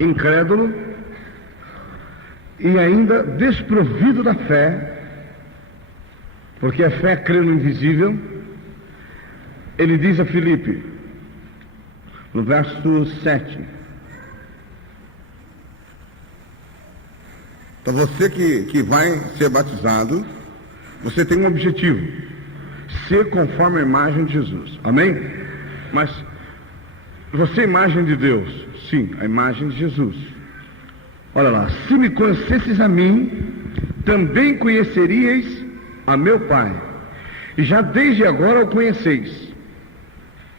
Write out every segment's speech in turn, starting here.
incrédulo e ainda desprovido da fé, porque a fé crê no invisível, ele diz a Filipe, no verso 7. Então você que vai ser batizado, você tem um objetivo: ser conforme a imagem de Jesus. Amém? Mas você é a imagem de Deus? Sim, a imagem de Jesus. Olha lá, se me conhecesses a mim, também conheceríeis a meu Pai, e já desde agora o conheceis,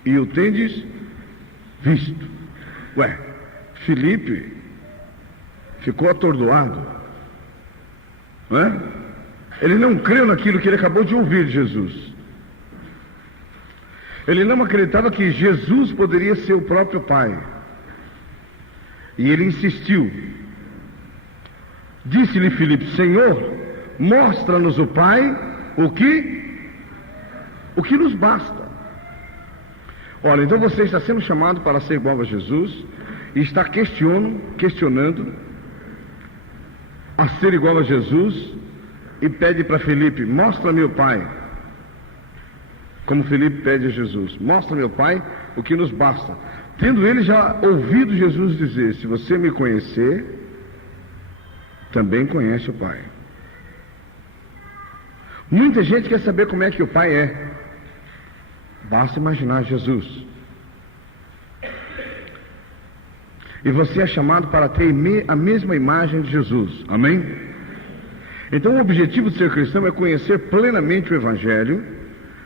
e o tendes visto. Filipe ficou atordoado, não é? Ele não creu naquilo que ele acabou de ouvir de Jesus. Ele não acreditava que Jesus poderia ser o próprio Pai. E ele insistiu. Disse-lhe Filipe: Senhor, mostra-nos o Pai, o que nos basta. Olha, então você está sendo chamado para ser igual a Jesus e está questionando a ser igual a Jesus, e pede para Filipe: mostra-me o Pai. Como Filipe pede a Jesus: mostra-me o Pai, o que nos basta. Tendo ele já ouvido Jesus dizer: se você me conhecer, também conhece o Pai. Muita gente quer saber como é que o Pai é. Basta imaginar Jesus. E você é chamado para ter a mesma imagem de Jesus. Amém? Então o objetivo de ser cristão é conhecer plenamente o Evangelho,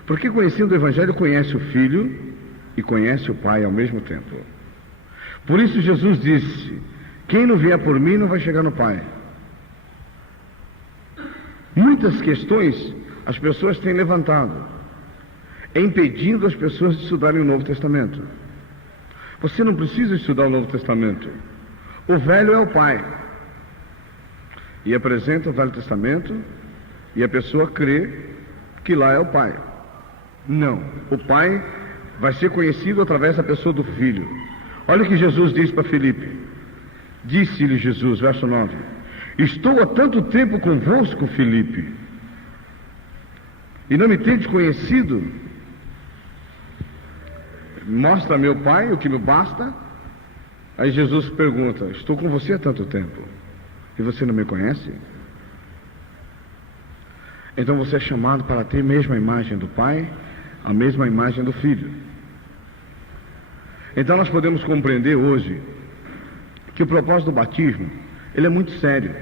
porque conhecendo o Evangelho conhece o Filho e conhece o Pai ao mesmo tempo. Por isso Jesus disse: quem não vier por mim não vai chegar no Pai. Muitas questões as pessoas têm levantado, impedindo as pessoas de estudarem o Novo Testamento. Você não precisa estudar o Novo Testamento. O Velho é o Pai, e apresenta o Velho Testamento, e a pessoa crê que lá é o Pai. Não, o Pai vai ser conhecido através da pessoa do Filho. Olha o que Jesus diz para Filipe. Disse-lhe Jesus, verso 9: estou há tanto tempo convosco, Filipe, e não me tendes conhecido? Mostra meu Pai, o que me basta. Aí Jesus pergunta: estou com você há tanto tempo e você não me conhece? Então você é chamado para ter a mesma imagem do Pai, a mesma imagem do Filho. Então nós podemos compreender hoje que o propósito do batismo, ele é muito sério.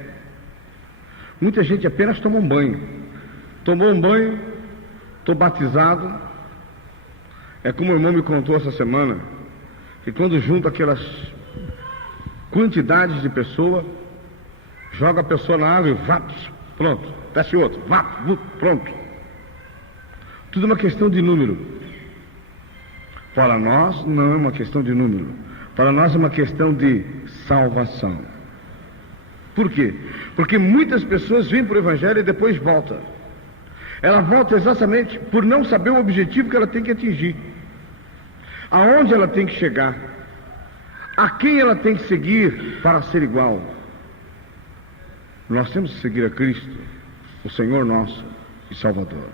Muita gente apenas toma um banho. Tomou um banho, estou batizado. É como o irmão me contou essa semana, que quando junta aquelas quantidades de pessoas, joga a pessoa na água e vaps, pronto, desce outro, vaps, pronto. Tudo uma questão de número. Para nós não é uma questão de número. Para nós é uma questão de salvação. Por quê? Porque muitas pessoas vêm para o Evangelho e depois voltam. Ela volta exatamente por não saber o objetivo que ela tem que atingir, aonde ela tem que chegar, a quem ela tem que seguir para ser igual. Nós temos que seguir a Cristo, o Senhor nosso e Salvador.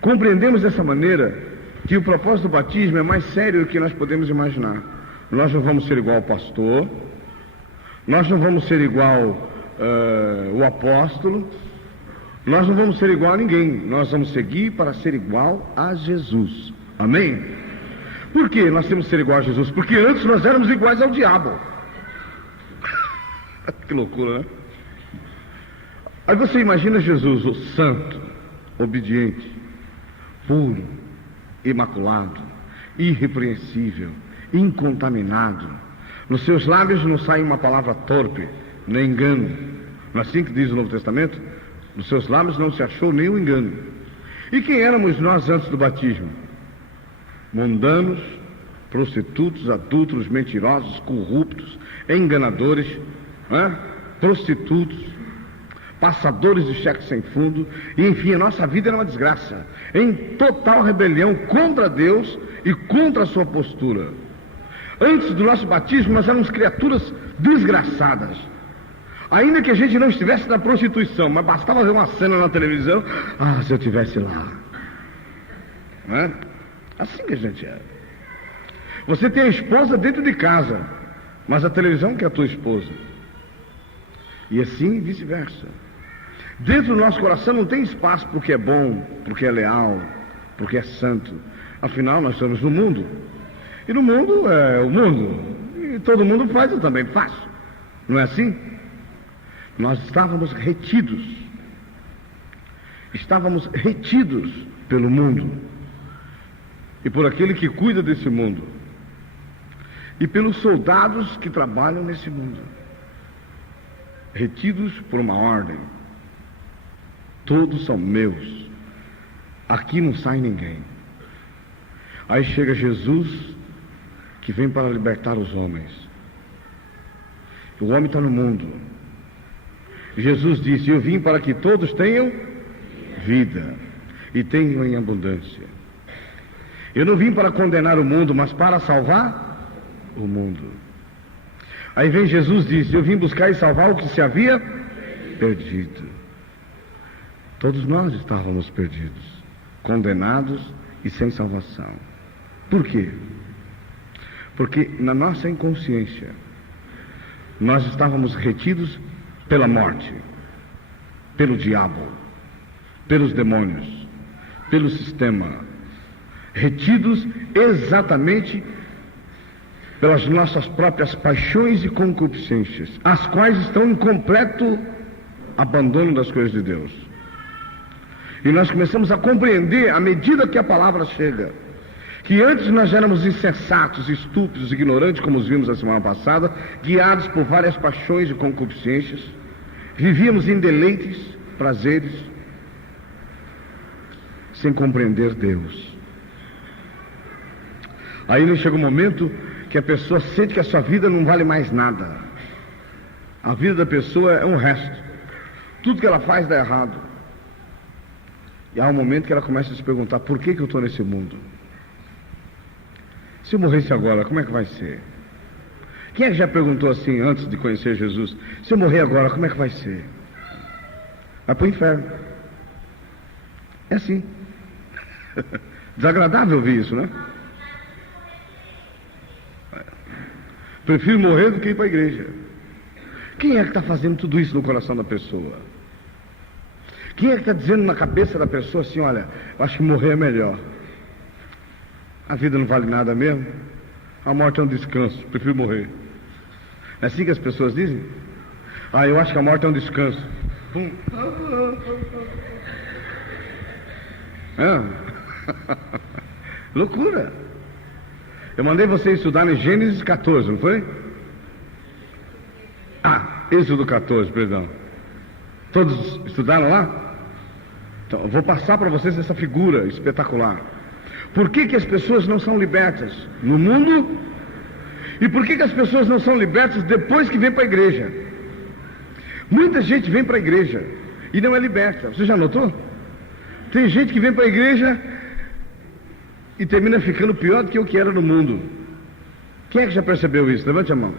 Compreendemos dessa maneira que o propósito do batismo é mais sério do que nós podemos imaginar. Nós não vamos ser igual ao pastor, nós não vamos ser igual o apóstolo, nós não vamos ser igual a ninguém. Nós vamos seguir para ser igual a Jesus. Amém? Por que nós temos que ser igual a Jesus? Porque antes nós éramos iguais ao diabo. Que loucura, né? Aí você imagina Jesus, o santo, obediente, puro, imaculado, irrepreensível, incontaminado. Nos seus lábios não sai uma palavra torpe, nem engano. Não é assim que diz o Novo Testamento? Nos seus lábios não se achou nenhum engano. E quem éramos nós antes do batismo? Mundanos, prostitutos, adúlteros, mentirosos, corruptos, enganadores, prostitutos, passadores de cheque sem fundo, e enfim, a nossa vida era uma desgraça, em total rebelião contra Deus e contra a sua postura. Antes do nosso batismo, nós éramos criaturas desgraçadas. Ainda que a gente não estivesse na prostituição, mas bastava ver uma cena na televisão, se eu estivesse lá. Não é? Assim que a gente é. Você tem a esposa dentro de casa, mas a televisão que é a tua esposa. E assim vice-versa. Dentro do nosso coração não tem espaço porque é bom, porque é leal, porque é santo. Afinal, nós estamos no mundo. E no mundo é o mundo. E todo mundo faz, eu também faço. Não é assim? Nós estávamos retidos. Estávamos retidos pelo mundo. E por aquele que cuida desse mundo. E pelos soldados que trabalham nesse mundo. Retidos por uma ordem. Todos são meus. Aqui não sai ninguém. Aí chega Jesus, que vem para libertar os homens. O homem está no mundo. Jesus disse: eu vim para que todos tenham vida e tenham em abundância. Eu não vim para condenar o mundo, mas para salvar o mundo. Aí vem Jesus e diz: eu vim buscar e salvar o que se havia perdido. Todos nós estávamos perdidos, condenados e sem salvação. Por quê? Porque na nossa inconsciência nós estávamos retidos pela morte, pelo diabo, pelos demônios, pelo sistema, retidos exatamente pelas nossas próprias paixões e concupiscências, as quais estão em completo abandono das coisas de Deus. E nós começamos a compreender, à medida que a palavra chega, que antes nós éramos insensatos, estúpidos, ignorantes, como os vimos a semana passada, guiados por várias paixões e concupiscências, vivíamos em deleites, prazeres, sem compreender Deus. Aí chega um momento que a pessoa sente que a sua vida não vale mais nada. A vida da pessoa é um resto. Tudo que ela faz dá errado. E há um momento que ela começa a se perguntar: por que eu estou nesse mundo? Se eu morresse agora, como é que vai ser? Quem é que já perguntou assim antes de conhecer Jesus? Se eu morrer agora, como é que vai ser? Vai para o inferno. É assim. Desagradável ouvir isso, né? Prefiro morrer do que ir para a igreja. Quem é que está fazendo tudo isso no coração da pessoa? Quem é que está dizendo na cabeça da pessoa assim: olha, eu acho que morrer é melhor. A vida não vale nada mesmo. A morte é um descanso, prefiro morrer. É assim que as pessoas dizem? Eu acho que a morte é um descanso. Loucura. Eu mandei você estudar em Gênesis 14, não foi? Êxodo 14, perdão. Todos estudaram lá? Então, eu vou passar para vocês essa figura espetacular. Por que as pessoas não são libertas no mundo? E por que as pessoas não são libertas depois que vem para a igreja? Muita gente vem para a igreja e não é liberta. Você já notou? Tem gente que vem para a igreja e termina ficando pior do que o que era no mundo. Quem é que já percebeu isso? Levante a mão.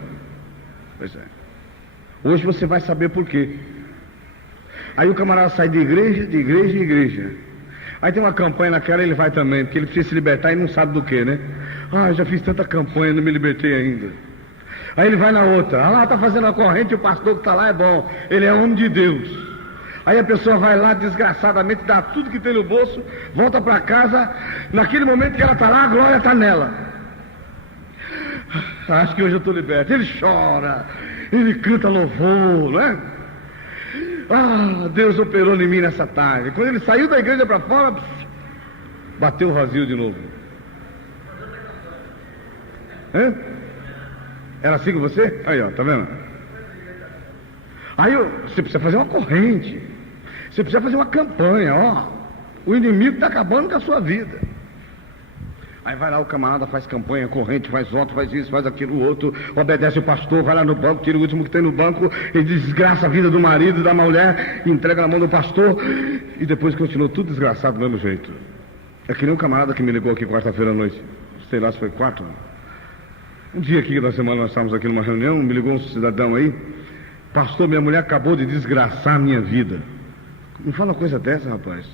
Pois é. Hoje você vai saber por quê. Aí o camarada sai de igreja em igreja. Aí tem uma campanha naquela, ele vai também, porque ele precisa se libertar e não sabe do que, né? Eu já fiz tanta campanha, não me libertei ainda. Aí ele vai na outra. Lá está fazendo a corrente, o pastor que está lá é bom. Ele é homem de Deus. Aí a pessoa vai lá desgraçadamente, dá tudo que tem no bolso, volta para casa. Naquele momento que ela está lá, a glória está nela. Acho que hoje eu estou liberto. Ele chora, ele canta louvor, não é? Deus operou em mim nessa tarde. Quando ele saiu da igreja para fora, bateu o vazio de novo. Era assim com você? Aí, ó, tá vendo? Aí você precisa fazer uma corrente. Você precisa fazer uma campanha, ó. O inimigo está acabando com a sua vida. Aí vai lá o camarada, faz campanha, corrente, faz voto, faz isso, faz aquilo, o outro, obedece o pastor, vai lá no banco, tira o último que tem no banco, e desgraça a vida do marido, da mulher, entrega na mão do pastor, e depois continua tudo desgraçado do mesmo jeito. É que nem um camarada que me ligou aqui quarta-feira à noite, sei lá se foi quarta. Um dia aqui da semana nós estávamos aqui numa reunião, me ligou um cidadão aí: pastor, minha mulher acabou de desgraçar a minha vida. Não fala uma coisa dessa, rapaz.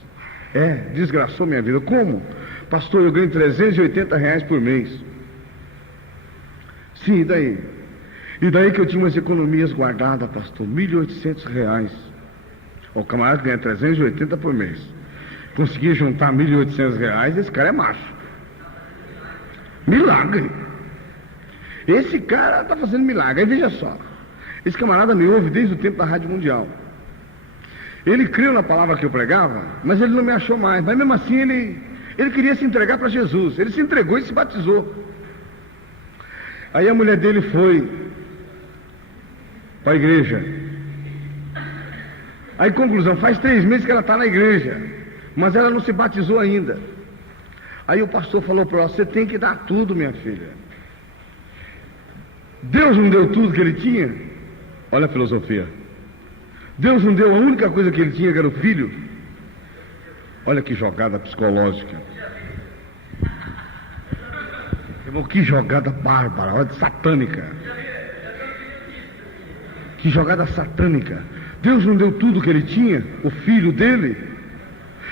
Desgraçou minha vida. Como? Pastor, eu ganho R$380 por mês. Sim, e daí? E daí que eu tinha umas economias guardadas, pastor, R$1.800. O camarada ganha 380 por mês. Consegui juntar R$1.800, esse cara é macho. Milagre. Esse cara está fazendo milagre. Aí veja só, esse camarada me ouve desde o tempo da Rádio Mundial. Ele creu na palavra que eu pregava, mas ele não me achou mais. Mas mesmo assim ele queria se entregar para Jesus. Ele se entregou e se batizou. Aí a mulher dele foi para a igreja. Aí conclusão, faz 3 meses que ela está na igreja, mas ela não se batizou ainda. Aí o pastor falou para ela: você tem que dar tudo, minha filha. Deus não deu tudo que ele tinha? Olha a filosofia. Deus não deu a única coisa que ele tinha, que era o filho? Olha que jogada psicológica. Irmão, que jogada bárbara, olha, satânica. Que jogada satânica. Deus não deu tudo que ele tinha, o filho dele?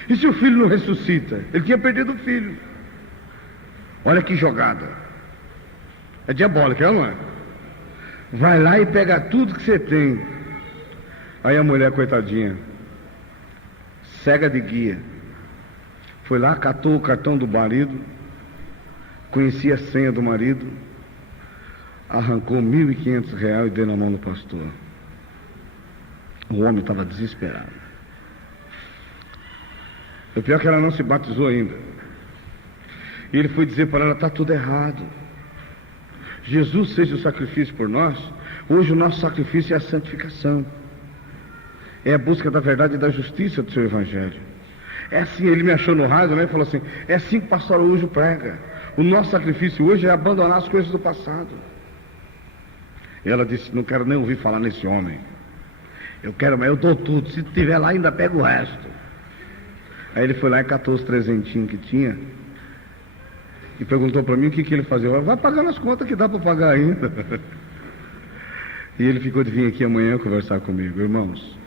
E se o filho não ressuscita? Ele tinha perdido o filho. Olha que jogada. É diabólica, não é? Vai lá e pega tudo que você tem. Aí a mulher, coitadinha, cega de guia, foi lá, catou o cartão do marido, conhecia a senha do marido, arrancou R$1.500 e deu na mão do pastor. O homem estava desesperado. O pior é que ela não se batizou ainda. E ele foi dizer para ela: está tudo errado. Jesus fez o sacrifício por nós. Hoje o nosso sacrifício é a santificação. É a busca da verdade e da justiça do seu evangelho. É assim, ele me achou no rádio, né? E falou assim: é assim que o pastor Araújo prega. O nosso sacrifício hoje é abandonar as coisas do passado. E ela disse: não quero nem ouvir falar nesse homem. Eu quero, mas eu dou tudo. Se tiver lá, ainda pego o resto. Aí ele foi lá e catou os trezentinhos que tinha e perguntou para mim o que ele fazia. Vai pagando as contas que dá para pagar ainda. E ele ficou de vir aqui amanhã conversar comigo. Irmãos,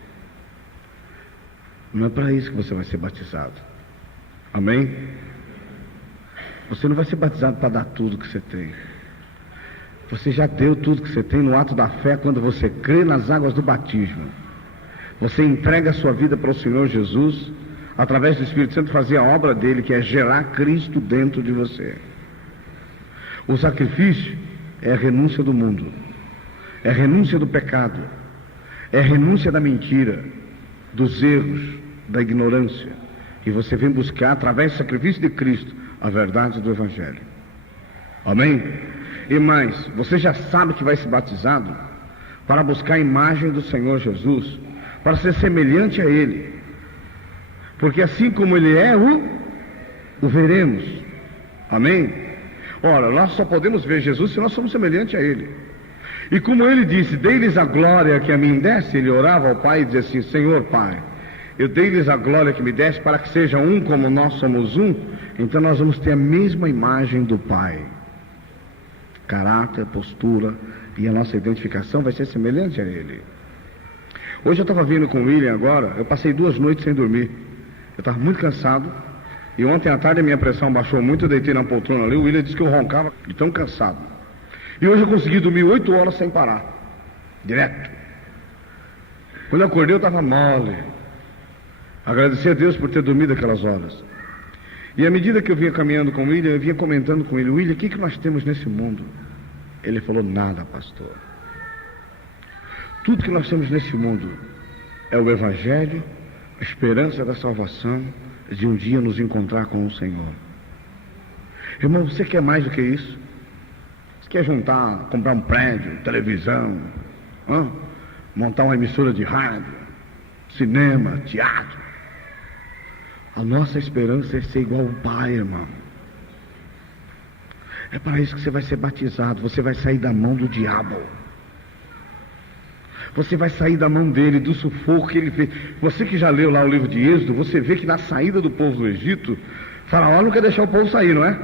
não é para isso que você vai ser batizado. Amém? Você não vai ser batizado para dar tudo que você tem. Você já deu tudo que você tem no ato da fé, quando você crê nas águas do batismo. Você entrega a sua vida para o Senhor Jesus, através do Espírito Santo, fazer a obra dele, que é gerar Cristo dentro de você. O sacrifício é a renúncia do mundo, é a renúncia do pecado, é a renúncia da mentira, dos erros, da ignorância. E você vem buscar, através do sacrifício de Cristo, a verdade do Evangelho. Amém? E mais, você já sabe que vai ser batizado para buscar a imagem do Senhor Jesus, para ser semelhante a Ele. Porque assim como Ele é, o veremos. Amém? Ora, nós só podemos ver Jesus se nós somos semelhantes a Ele. E como Ele disse: dei-lhes a glória que a mim desse, Ele orava ao Pai e dizia assim: Senhor Pai, eu dei-lhes a glória que me desse, para que sejam um como nós somos um. Então nós vamos ter a mesma imagem do Pai. Caráter, postura e a nossa identificação vai ser semelhante a Ele. Hoje eu estava vindo com o William agora, eu passei 2 noites sem dormir. Eu estava muito cansado. E ontem à tarde a minha pressão baixou muito, eu deitei na poltrona ali. O William disse que eu roncava de tão cansado. E hoje eu consegui dormir 8 horas sem parar. Direto. Quando eu acordei eu estava mole. Agradecer a Deus por ter dormido aquelas horas. E à medida que eu vinha caminhando com o William, eu vinha comentando com ele: William, o que nós temos nesse mundo? Ele falou: nada, pastor. Tudo que nós temos nesse mundo é o Evangelho, a esperança da salvação, de um dia nos encontrar com o Senhor. Irmão, você quer mais do que isso? Você quer juntar, comprar um prédio, televisão, montar uma emissora de rádio, cinema, teatro? A nossa esperança é ser igual ao Pai, irmão. É para isso que você vai ser batizado. Você vai sair da mão do diabo. Você vai sair da mão dele, do sufoco que ele fez. Você que já leu lá o livro de Êxodo, você vê que na saída do povo do Egito, Faraó não quer deixar o povo sair, não é?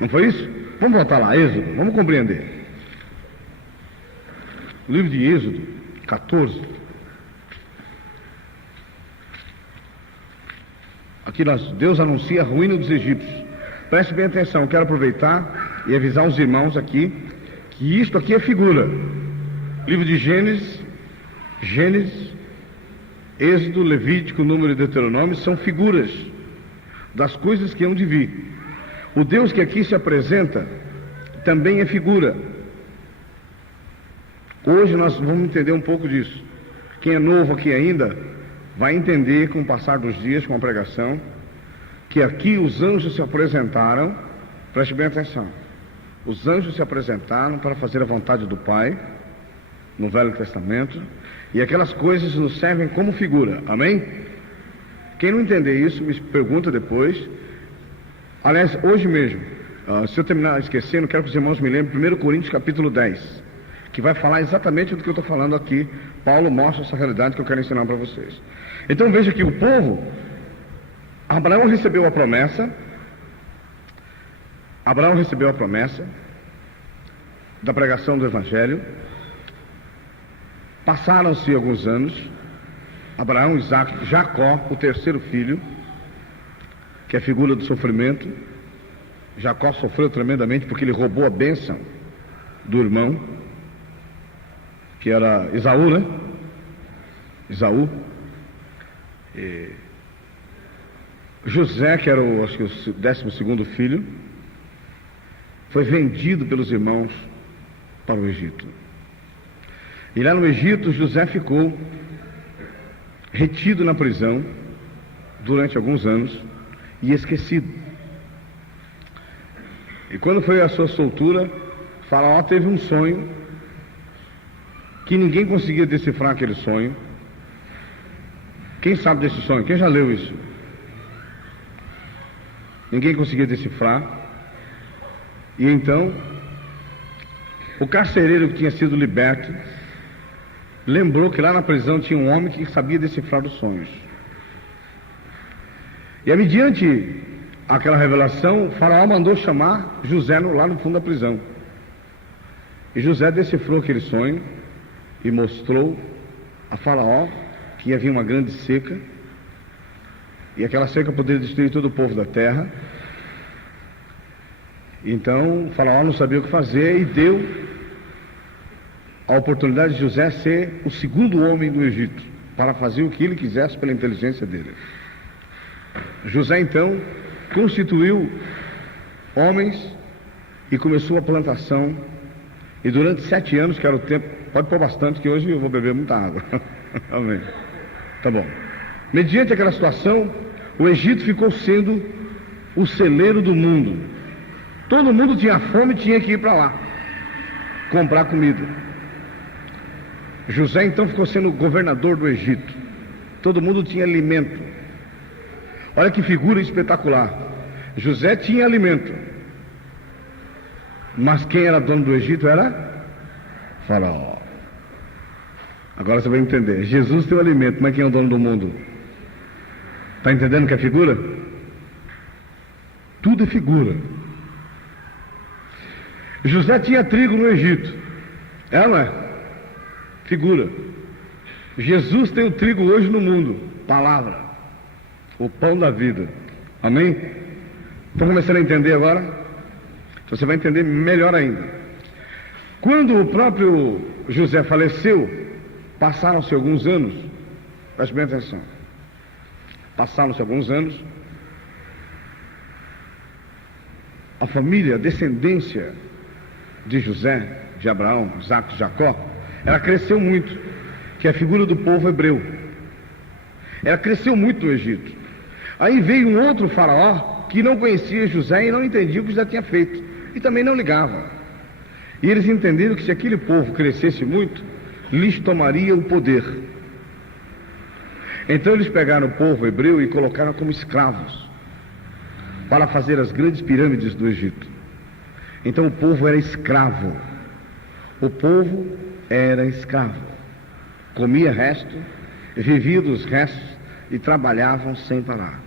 Não foi isso? Vamos voltar lá, Êxodo, vamos compreender. O livro de Êxodo 14. Aqui Deus anuncia a ruína dos egípcios. Preste bem atenção, quero aproveitar e avisar os irmãos aqui que isto aqui é figura. Livro de Gênesis, Êxodo, Levítico, Número e Deuteronômio são figuras das coisas que hão de vir. O Deus que aqui se apresenta também é figura. Hoje nós vamos entender um pouco disso. Quem é novo aqui ainda vai entender com o passar dos dias, com a pregação, que aqui os anjos se apresentaram. Preste bem atenção. Os anjos se apresentaram para fazer a vontade do Pai no Velho Testamento, e aquelas coisas nos servem como figura. Amém? Quem não entender isso me pergunta depois. Aliás, hoje mesmo, se eu terminar esquecendo, quero que os irmãos me lembrem 1 Coríntios capítulo 10, que vai falar exatamente do que eu estou falando aqui. Paulo mostra essa realidade que eu quero ensinar para vocês. Então veja que o povo, Abraão recebeu a promessa da pregação do Evangelho. Passaram-se alguns anos. Abraão, Isaac, Jacó, o terceiro filho, que é a figura do sofrimento. Jacó sofreu tremendamente porque ele roubou a bênção do irmão, que era Esaú, né? Esaú. José, que era o 12º filho, foi vendido pelos irmãos para o Egito. E lá no Egito, José ficou retido na prisão durante alguns anos e esquecido. E quando foi a sua soltura, Faraó teve um sonho que ninguém conseguia decifrar aquele sonho. Quem sabe desse sonho? Quem já leu isso? Ninguém conseguia decifrar. E então, o carcereiro que tinha sido liberto lembrou que lá na prisão tinha um homem que sabia decifrar os sonhos. E mediante aquela revelação, o Faraó mandou chamar José lá no fundo da prisão. E José decifrou aquele sonho e mostrou a Faraó que ia vir uma grande seca, e aquela seca poderia destruir todo o povo da terra. Então o Faraó não sabia o que fazer e deu a oportunidade de José ser o segundo homem do Egito, para fazer o que ele quisesse pela inteligência dele. José então constituiu homens e começou a plantação, e durante 7 anos, que era o tempo, pode pôr bastante, que hoje eu vou beber muita água. Amém. Tá bom. Mediante aquela situação, o Egito ficou sendo o celeiro do mundo. Todo mundo tinha fome e tinha que ir para lá comprar comida. José então ficou sendo o governador do Egito. Todo mundo tinha alimento. Olha que figura espetacular. José tinha alimento, mas quem era dono do Egito era Faraó. Agora você vai entender. Jesus tem o alimento, mas quem é o dono do mundo? Está entendendo que é figura? Tudo é figura. José tinha trigo no Egito. É, não é? Figura. Jesus tem o trigo hoje no mundo. Palavra. O pão da vida. Amém? Estão começando a entender agora? Você vai entender melhor ainda. Quando o próprio José faleceu, passaram-se alguns anos. Preste bem atenção. Passaram-se alguns anos. A família, a descendência de José, de Abraão, Isaac e Jacó, ela cresceu muito, que é a figura do povo hebreu. Ela cresceu muito no Egito. Aí veio um outro faraó que não conhecia José e não entendia o que José tinha feito, e também não ligava. E eles entenderam que se aquele povo crescesse muito, lhes tomaria o poder. Então eles pegaram o povo hebreu e colocaram como escravos para fazer as grandes pirâmides do Egito. Então o povo era escravo. O povo era escravo. Comia resto, vivia dos restos e trabalhavam sem parar.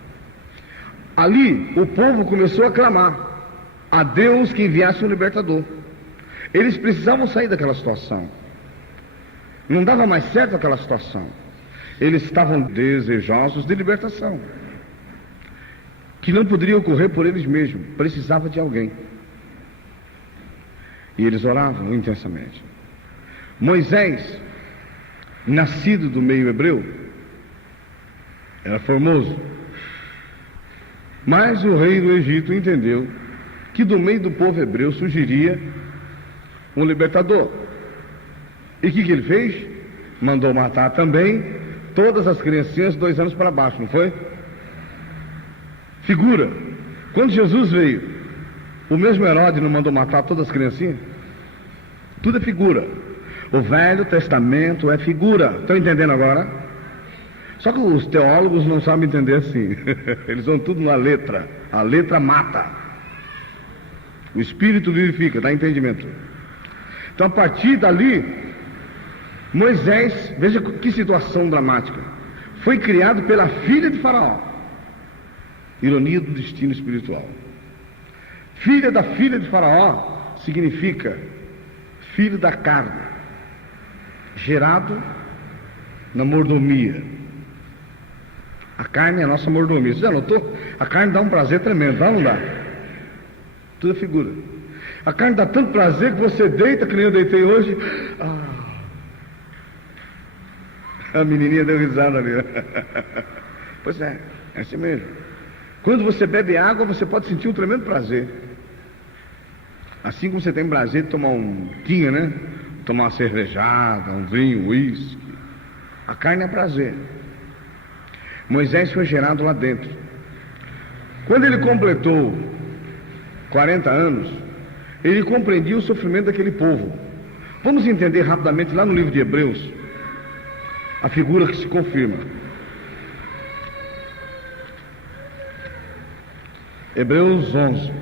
Ali o povo começou a clamar. a Deus que enviasse um libertador. Eles precisavam sair daquela situação. Não dava mais certo aquela situação. Eles estavam desejosos de libertação, que não poderia ocorrer por eles mesmos. Precisava de alguém. E eles oravam intensamente. Moisés, nascido do meio hebreu, era formoso. Mas o rei do Egito entendeu que do meio do povo hebreu surgiria um libertador. E o que ele fez? Mandou matar também todas as criancinhas de 2 anos para baixo, não foi? Figura. Quando Jesus veio, o mesmo Herodes não mandou matar todas as criancinhas? Tudo é figura. O Velho Testamento é figura. Estão entendendo agora? Só que os teólogos não sabem entender assim. Eles vão tudo na letra. A letra mata. O Espírito vivifica, dá entendimento. Então, a partir dali, Moisés, veja que situação dramática, foi criado pela filha de Faraó. Ironia do destino espiritual. Filha da filha de Faraó significa filho da carne, gerado na mordomia. A carne é a nossa mordomia. Você já notou? A carne dá um prazer tremendo, dá ou não dá? Tudo é figura. A carne dá tanto prazer que você deita, que nem eu deitei hoje. A menininha deu risada ali. Pois é assim mesmo. Quando você bebe água, você pode sentir um tremendo prazer. Assim como você tem prazer de tomar né? Tomar uma cervejada, um vinho, um uísque. A carne é prazer. Moisés foi gerado lá dentro. Quando ele completou 40 anos, ele compreendia o sofrimento daquele povo. Vamos entender rapidamente lá no livro de Hebreus a figura que se confirma. Hebreus 11.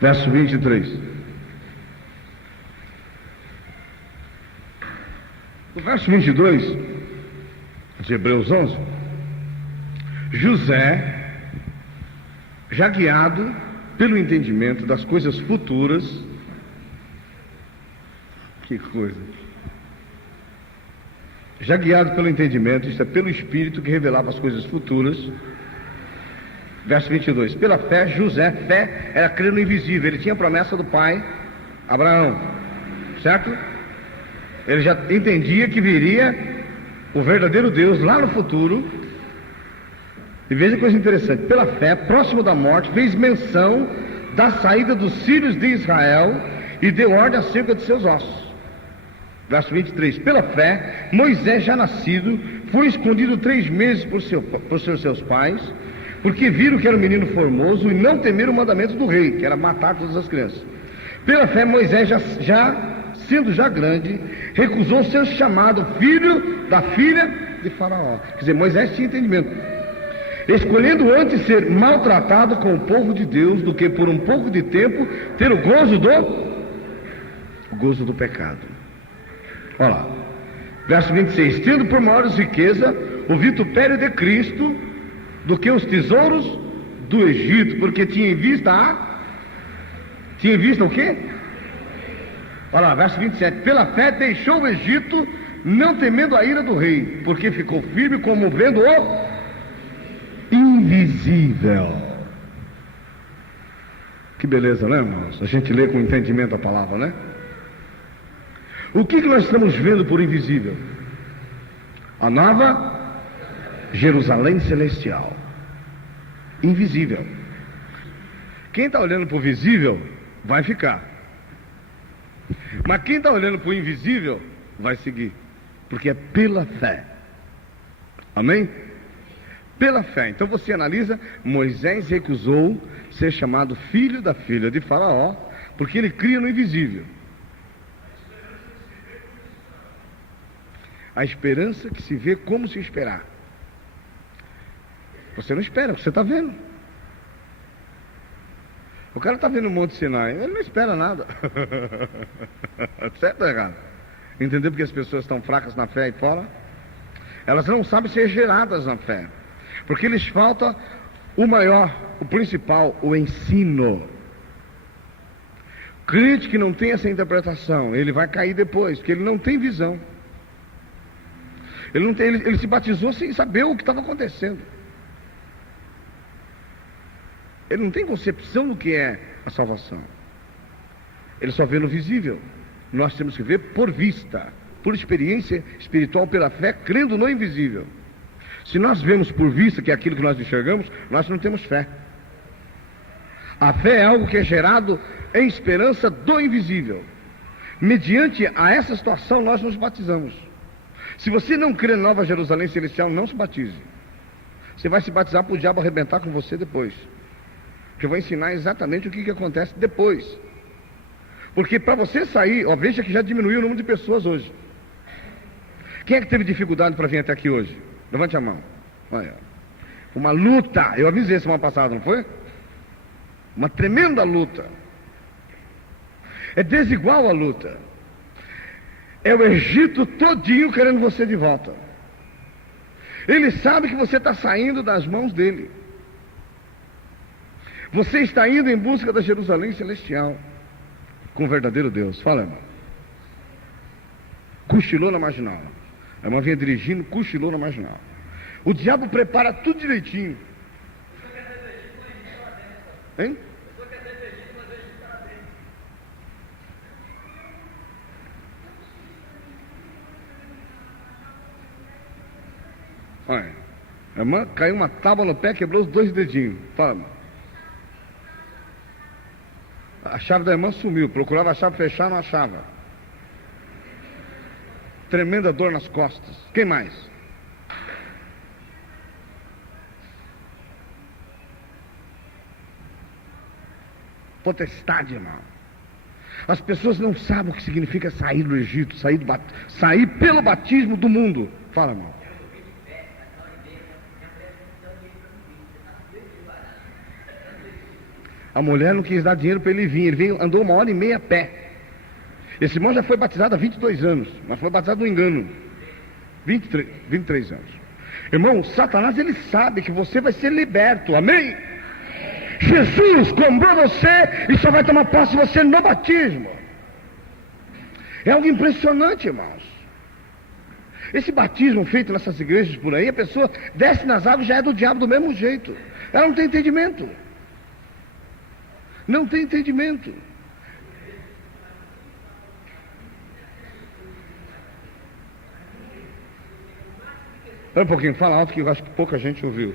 Verso 23. No verso 22 de Hebreus 11, José, já guiado pelo entendimento das coisas futuras, que coisa, já guiado pelo entendimento, isto é, pelo Espírito que revelava as coisas futuras. Verso 22, pela fé, José, fé era crer no invisível, ele tinha a promessa do pai Abraão, certo? Ele já entendia que viria o verdadeiro Deus lá no futuro. E veja que coisa interessante, pela fé, próximo da morte, fez menção da saída dos filhos de Israel e deu ordem acerca de seus ossos. Verso 23, pela fé, Moisés já nascido, foi escondido 3 meses por seus pais, porque viram que era um menino formoso e não temeram o mandamento do rei, que era matar todas as crianças. Pela fé, Moisés sendo já grande, recusou ser chamado filho da filha de Faraó. Quer dizer, Moisés tinha entendimento, escolhendo antes ser maltratado com o povo de Deus do que por um pouco de tempo ter o gozo do pecado. Olha lá, verso 26, tendo por maiores riqueza o vitupério de Cristo do que os tesouros do Egito, porque tinha em vista o quê? Olha lá, verso 27, pela fé deixou o Egito, não temendo a ira do rei, porque ficou firme como vendo o invisível. Que beleza, né, irmãos? A gente lê com entendimento a palavra, né? O que nós estamos vendo por invisível? A nova Jerusalém celestial. Invisível. Quem está olhando para o visível vai ficar. Mas quem está olhando para o invisível vai seguir. Porque é pela fé. Amém? Pela fé. Então você analisa, Moisés recusou ser chamado filho da filha de Faraó, porque ele cria no invisível. A esperança que se vê como se esperar. Você não espera, você está vendo. O cara está vendo o Monte Sinai, ele não espera nada. Certo ou errado? Entendeu porque as pessoas estão fracas na fé aí fora? Elas não sabem ser geradas na fé, porque lhes falta o maior, o principal, o ensino. Crente que não tem essa interpretação, ele vai cair depois, porque ele não tem visão. Ele se batizou sem saber o que estava acontecendo. Ele não tem concepção do que é a salvação. Ele só vê no visível. Nós temos que ver por vista, por experiência espiritual, pela fé, crendo no invisível. Se nós vemos por vista, que é aquilo que nós enxergamos, nós não temos fé. A fé é algo que é gerado em esperança do invisível. Mediante a essa situação, nós nos batizamos. Se você não crê na Nova Jerusalém Celestial, não se batize. Você vai se batizar para o diabo arrebentar com você depois. Porque eu vou ensinar exatamente o que acontece depois. Porque para você sair, ó, veja que já diminuiu o número de pessoas hoje. Quem é que teve dificuldade para vir até aqui hoje? Levante a mão. Olha, uma luta. Eu avisei semana passada, não foi? Uma tremenda luta. É desigual a luta. É o Egito todinho querendo você de volta. Ele sabe que você está saindo das mãos dele. Você está indo em busca da Jerusalém Celestial com o verdadeiro Deus. Fala, irmão. Cochilou na marginal. A irmã vinha dirigindo, cochilou na marginal. O diabo prepara tudo direitinho. Hein? Olha, a irmã caiu uma tábua no pé, quebrou os 2 dedinhos. Fala, irmão. A chave da irmã sumiu, procurava a chave fechar, não achava. Tremenda dor nas costas. Quem mais? Potestade, irmão. As pessoas não sabem o que significa sair do Egito, sair pelo batismo do mundo. Fala, irmão. A mulher não quis dar dinheiro para ele vir. Ele veio, andou 1h30 a pé. Esse irmão já foi batizado há 22 anos, mas foi batizado no engano. 23 anos. Irmão, Satanás, ele sabe que você vai ser liberto. Amém? Jesus comprou você e só vai tomar posse de você no batismo. É algo impressionante, irmãos. Esse batismo feito nessas igrejas por aí, a pessoa desce nas águas, já é do diabo do mesmo jeito. Ela não tem entendimento. Não tem entendimento. Espera um pouquinho, fala alto que eu acho que pouca gente ouviu.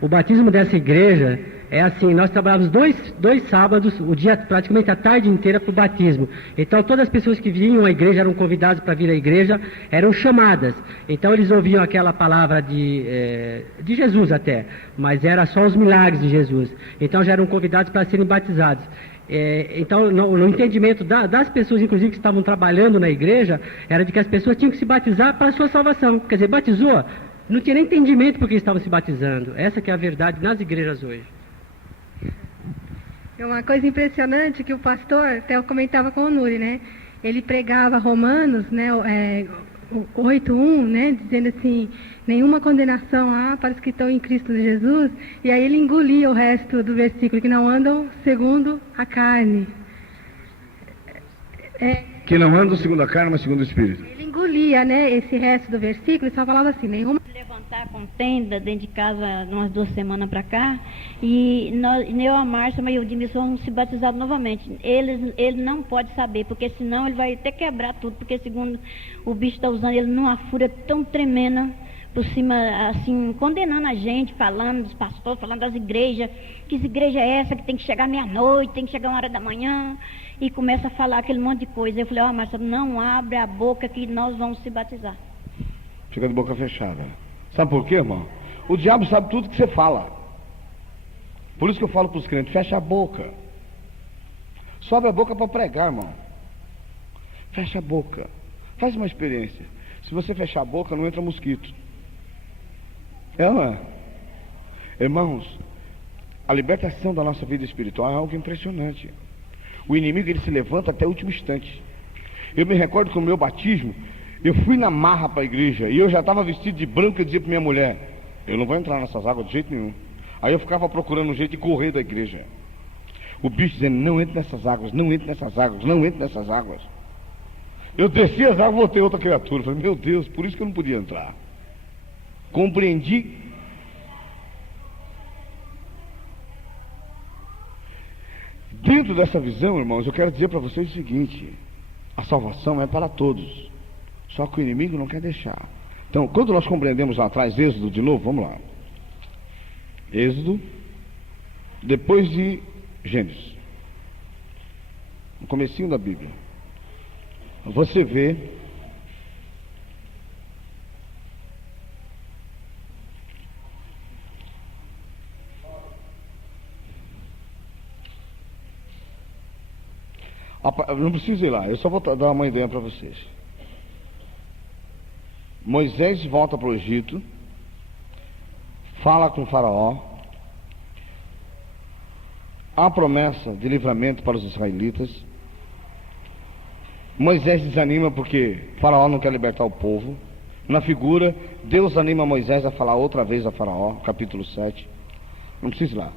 O batismo dessa igreja é assim, nós trabalhávamos dois sábados, o dia praticamente a tarde inteira para o batismo. Então todas as pessoas que vinham à igreja, eram convidadas para vir à igreja, eram chamadas. Então eles ouviam aquela palavra de Jesus até, mas era só os milagres de Jesus. Então já eram convidados para serem batizados. Então no entendimento das pessoas, inclusive, que estavam trabalhando na igreja, era de que as pessoas tinham que se batizar para a sua salvação. Quer dizer, batizou, não tinha nem entendimento por que estavam se batizando. Essa que é a verdade nas igrejas hoje. É uma coisa impressionante que o pastor, até eu comentava com o Nuri, né? Ele pregava Romanos, né? 8:1, né? Dizendo assim, nenhuma condenação há para os que estão em Cristo Jesus. E aí ele engolia o resto do versículo, que não andam segundo a carne. Que não andam segundo a carne, mas segundo o Espírito. Ele engolia, né? Esse resto do versículo e só falava assim, nenhuma... Levantar com tenda dentro de casa umas 2 semanas para cá, e eu, a Márcia, mas o Edmilson vão se batizar novamente. Ele não pode saber, porque senão ele vai até quebrar tudo, porque segundo o bicho está usando ele numa fúria tão tremenda por cima, assim, condenando a gente, falando dos pastores, falando das igrejas, que igreja é essa que tem que chegar meia-noite, tem que chegar 1h da manhã, e começa a falar aquele monte de coisa. Eu falei, Márcia, não abre a boca que nós vamos se batizar. Fica de boca fechada. Sabe por quê, irmão? O diabo sabe tudo que você fala. Por isso que eu falo para os crentes, fecha a boca. Só abre a boca para pregar, irmão. Fecha a boca. Faz uma experiência. Se você fechar a boca, não entra mosquito. Não é? Irmãos, a libertação da nossa vida espiritual é algo impressionante. O inimigo, ele se levanta até o último instante. Eu me recordo que o meu batismo, Eu fui na marra para a igreja e eu já estava vestido de branco e dizia para minha mulher: eu não vou entrar nessas águas de jeito nenhum. Aí eu ficava procurando um jeito de correr da igreja. O bicho dizendo: não entre nessas águas, não entre nessas águas, não entre nessas águas. Eu desci as águas e voltei outra criatura. Falei: meu Deus, por isso que eu não podia entrar. Compreendi. Dentro dessa visão, irmãos, eu quero dizer para vocês o seguinte: a salvação é para todos, só que o inimigo não quer deixar. Então, quando nós compreendemos lá atrás, Êxodo de novo, vamos lá. Êxodo, depois de Gênesis, no comecinho da Bíblia, você vê não preciso ir lá, eu só vou dar uma ideia para vocês. Moisés volta para o Egito, fala com o faraó, há promessa de livramento para os israelitas. Moisés desanima porque o faraó não quer libertar o povo. Na figura, Deus anima Moisés a falar outra vez a faraó, capítulo 7. Não precisa ir lá.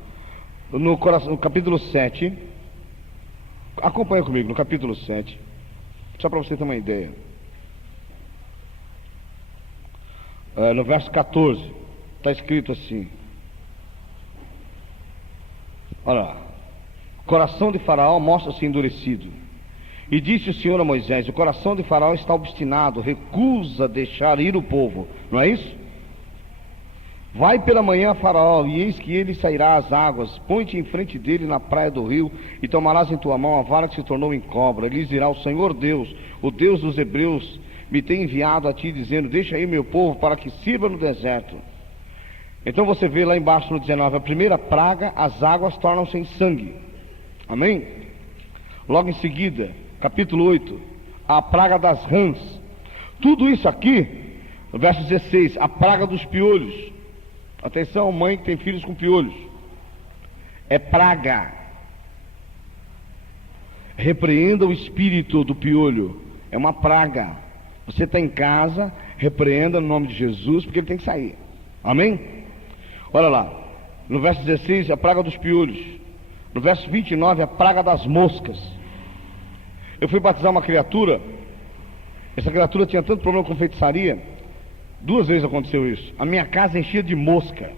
No capítulo 7, acompanha comigo, no capítulo 7, só para você ter uma ideia. No verso 14, está escrito assim: olha lá, o coração de Faraó mostra-se endurecido. E disse o Senhor a Moisés: o coração de Faraó está obstinado, recusa deixar ir o povo. Não é isso? Vai pela manhã, Faraó, e eis que ele sairá às águas. Põe-te em frente dele na praia do rio, e tomarás em tua mão a vara que se tornou em cobra. Ele lhes dirá: o Senhor Deus, o Deus dos hebreus, me tem enviado a ti, dizendo: deixa aí meu povo para que sirva no deserto. Então você vê lá embaixo no 19, a primeira praga, as águas tornam-se em sangue. Amém? Logo em seguida, capítulo 8, a praga das rãs. Tudo isso aqui, no verso 16, a praga dos piolhos. Atenção, mãe que tem filhos com piolhos, é praga. Repreenda o espírito do piolho, é uma praga. Você está em casa, repreenda no nome de Jesus, porque ele tem que sair. Amém? Olha lá, no verso 16, a praga dos piolhos. No verso 29, a praga das moscas. Eu fui batizar uma criatura, essa criatura tinha tanto problema com feitiçaria. 2 vezes aconteceu isso. A minha casa enchia de mosca.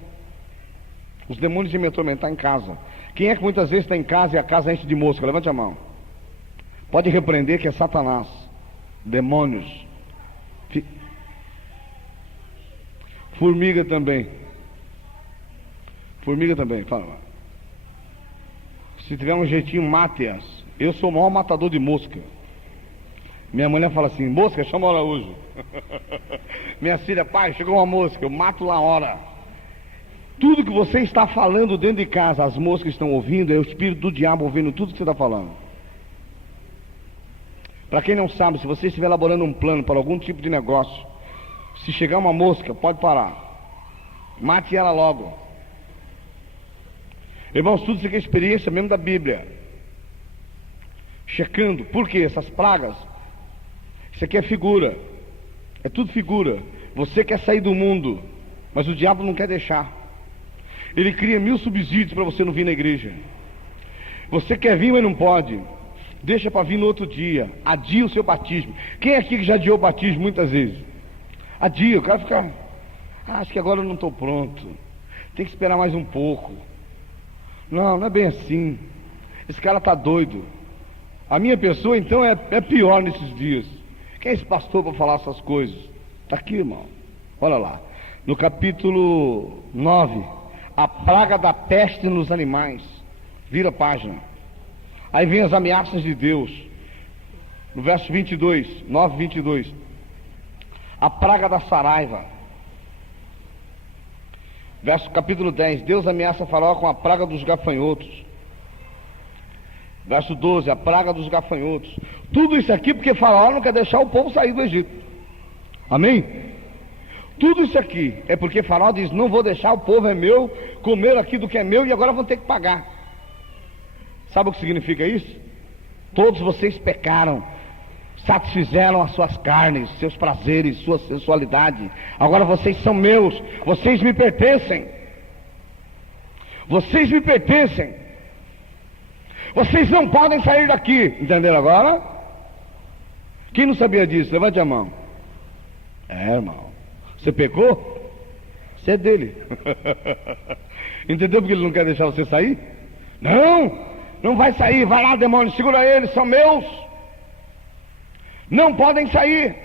Os demônios iam me atormentar em casa. Quem é que muitas vezes está em casa e a casa enche de mosca? Levante a mão. Pode repreender que é Satanás. Demônios. Formiga também. Formiga também, fala lá. Se tiver um jeitinho, mate-as. Eu sou o maior matador de mosca. Minha mulher fala assim: mosca, chama ela hoje. Minha filha: pai, chegou uma mosca, eu mato na hora. Tudo que você está falando dentro de casa, as moscas estão ouvindo, é o espírito do diabo ouvindo tudo que você está falando. Para quem não sabe, se você estiver elaborando um plano para algum tipo de negócio, se chegar uma mosca, pode parar. Mate ela logo. Irmãos, tudo isso aqui é experiência mesmo da Bíblia. Checando, por quê? Essas pragas, isso aqui é figura, é tudo figura. Você quer sair do mundo, mas o diabo não quer deixar. Ele cria 1000 subsídios para você não vir na igreja. Você quer vir, mas não pode. Deixa para vir no outro dia. Adia o seu batismo. Quem aqui que já adiou o batismo muitas vezes? Adia, o cara fica: acho que agora eu não estou pronto, tem que esperar mais um pouco. Não, não é bem assim. Esse cara está doido. A minha pessoa então é pior nesses dias. Quem é esse pastor para falar essas coisas? Está aqui, irmão. Olha lá. No capítulo 9, a praga da peste nos animais. Vira a página. Aí vem as ameaças de Deus. No verso 22, 9, 22. A praga da saraiva. Capítulo 10. Deus ameaça Faraó com a praga dos gafanhotos. Verso 12, a praga dos gafanhotos. Tudo isso aqui porque Faraó não quer deixar o povo sair do Egito. Amém? Tudo isso aqui é porque Faraó diz: não vou deixar, o povo é meu, comer aqui do que é meu e agora vão ter que pagar. Sabe o que significa isso? Todos vocês pecaram. satisfizeram as suas carnes, seus prazeres, sua sensualidade. Agora vocês são meus, vocês me pertencem. Vocês me pertencem. Vocês não podem sair daqui. Entenderam agora? Quem não sabia disso? Levante a mão. Irmão. Você pecou? Você é dele. Entendeu porque ele não quer deixar você sair? Não vai sair. Vai lá, demônio, segura eles, são meus. Não podem sair.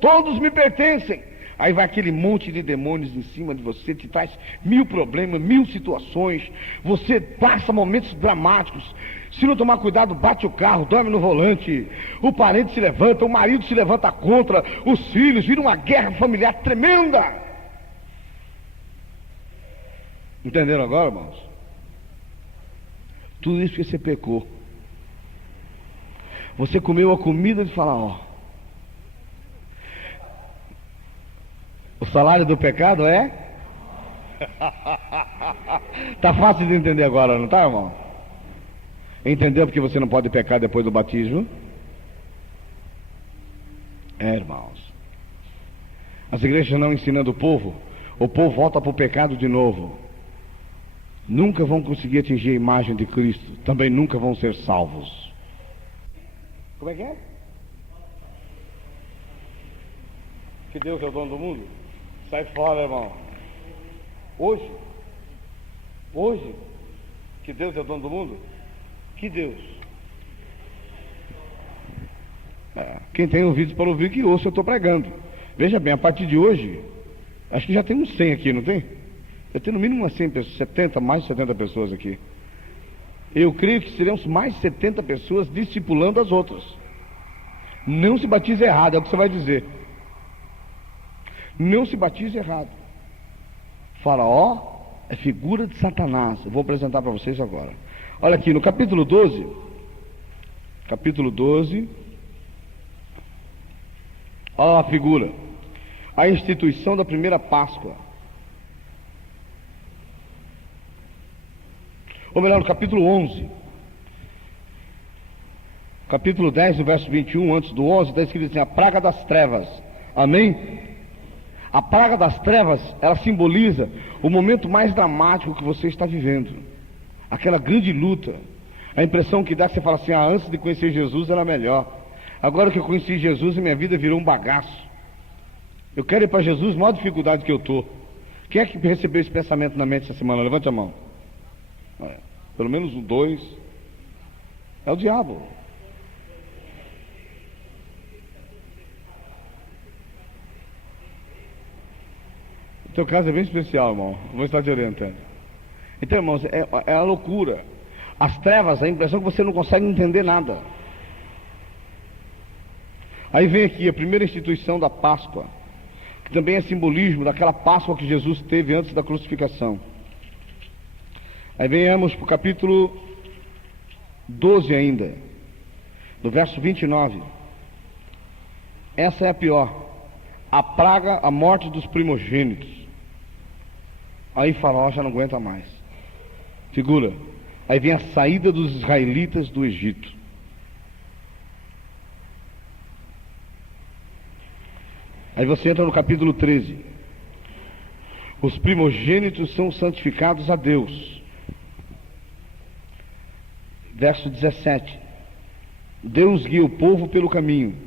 Todos me pertencem. Aí vai aquele monte de demônios em cima de você, te traz 1000 problemas, 1000 situações. Você passa momentos dramáticos. Se não tomar cuidado, bate o carro, dorme no volante. O parente se levanta, o marido se levanta contra, os filhos, vira uma guerra familiar tremenda. Entenderam agora, irmãos? Tudo isso porque você pecou. Você comeu a comida de Faraó. O salário do pecado é? Tá fácil de entender agora, não tá, irmão? Entendeu porque você não pode pecar depois do batismo? Irmãos. As igrejas não ensinando o povo volta para o pecado de novo. Nunca vão conseguir atingir a imagem de Cristo. Também nunca vão ser salvos. Como é que é? Que Deus é o dono do mundo? Sai fora, irmão. Hoje, que Deus é o dono do mundo? Que Deus? Quem tem ouvidos para ouvir, que ouça, eu estou pregando. Veja bem, a partir de hoje, acho que já tem uns 100 aqui, não tem? Eu tenho no mínimo umas 100 pessoas, 70, mais de 70 pessoas aqui. Eu creio que seremos mais de 70 pessoas discipulando as outras. Não se batize errado, é o que você vai dizer. Não se batize errado. Faraó é figura de Satanás. Eu vou apresentar para vocês agora. Olha aqui no capítulo 12. Capítulo 12. Olha a figura. A instituição da primeira Páscoa. Ou melhor, no capítulo 11. Capítulo 10, no verso 21, antes do 11, está escrito assim: a praga das trevas. Amém? A praga das trevas, ela simboliza o momento mais dramático que você está vivendo. Aquela grande luta. A impressão que dá, que você fala assim: antes de conhecer Jesus era melhor. Agora que eu conheci Jesus, a minha vida virou um bagaço. Eu quero ir para Jesus, maior dificuldade que eu estou. Quem é que recebeu esse pensamento na mente essa semana? Levante a mão. Pelo menos 2. É o diabo. O teu caso é bem especial, irmão. Vou estar te orientando. Então, irmãos, é a loucura. As trevas, a impressão que você não consegue entender nada. Aí vem aqui a primeira instituição da Páscoa, que também é simbolismo daquela Páscoa que Jesus teve antes da crucificação. Aí venhamos para o capítulo 12 ainda, no verso 29. Essa é a pior. A praga, a morte dos primogênitos. Aí Faraó já não aguenta mais. Figura. Aí vem a saída dos israelitas do Egito. Aí você entra no capítulo 13. Os primogênitos são santificados a Deus. Verso 17. Deus guia o povo pelo caminho.